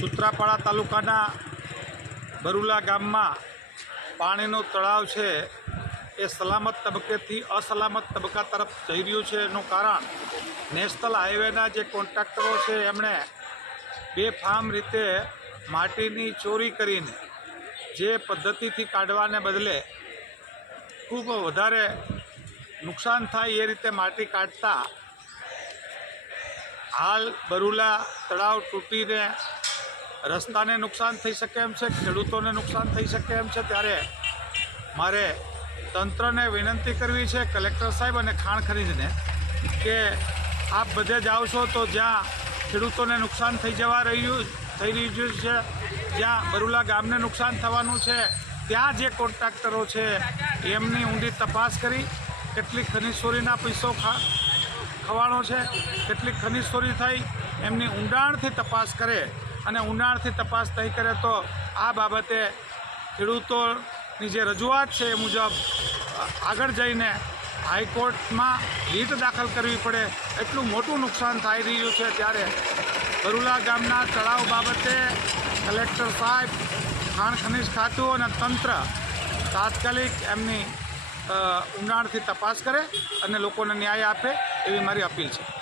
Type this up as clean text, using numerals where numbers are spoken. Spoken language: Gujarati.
સૂત્રાપાડા તાલુકાના બરુલા ગામમાં પાણીનું તળાવ છે એ સલામત તબક્કેથી અસલામત તબક્કા તરફ જઈ રહ્યું છે. એનું કારણ નેશનલ હાઈવેના જે કોન્ટ્રાક્ટરો છે એમણે બેફામ રીતે માટીની ચોરી કરીને જે પદ્ધતિથી કાઢવાને બદલે ખૂબ વધારે નુકસાન થાય એ રીતે માટી કાઢતા હાલ બરુલા તળાવ તૂટીને રસ્તાને નુકસાન થઈ શકે એમ છે, ખેડૂતોને નુકસાન થઈ શકે એમ છે. ત્યારે મારે તંત્રને વિનંતી કરવી છે, કલેક્ટર સાહેબ અને ખાણ ખનીજને, કે આપ બધે જ આવશો તો જ્યાં ખેડૂતોને નુકસાન થઈ રહ્યું છે, જ્યાં બરુલા ગામને નુકસાન થવાનું છે, ત્યાં જે કોન્ટ્રાક્ટરો છે એમની ઊંડી તપાસ કરી કેટલીક ખનીજ ચોરીના પૈસો ખવાણો છે, કેટલીક ખનીજ ચોરી થઈ એમની ઊંડાણથી તપાસ કરે અને ઊંડાણથી તપાસ નહીં કરે તો આ બાબતે ખેડૂતોની જે રજૂઆત છે એ મુજબ આગળ જઈને હાઈકોર્ટમાં રીટ દાખલ કરવી પડે એટલું મોટું નુકસાન થઈ રહ્યું છે. ત્યારે બરુલા ગામના તળાવ બાબતે કલેક્ટર સાહેબ, ખાણ ખનીજ ખાતું અને તંત્ર તાત્કાલિક એમની ઊંડાણથી તપાસ કરે અને લોકોને ન્યાય આપે એવી મારી અપીલ છે.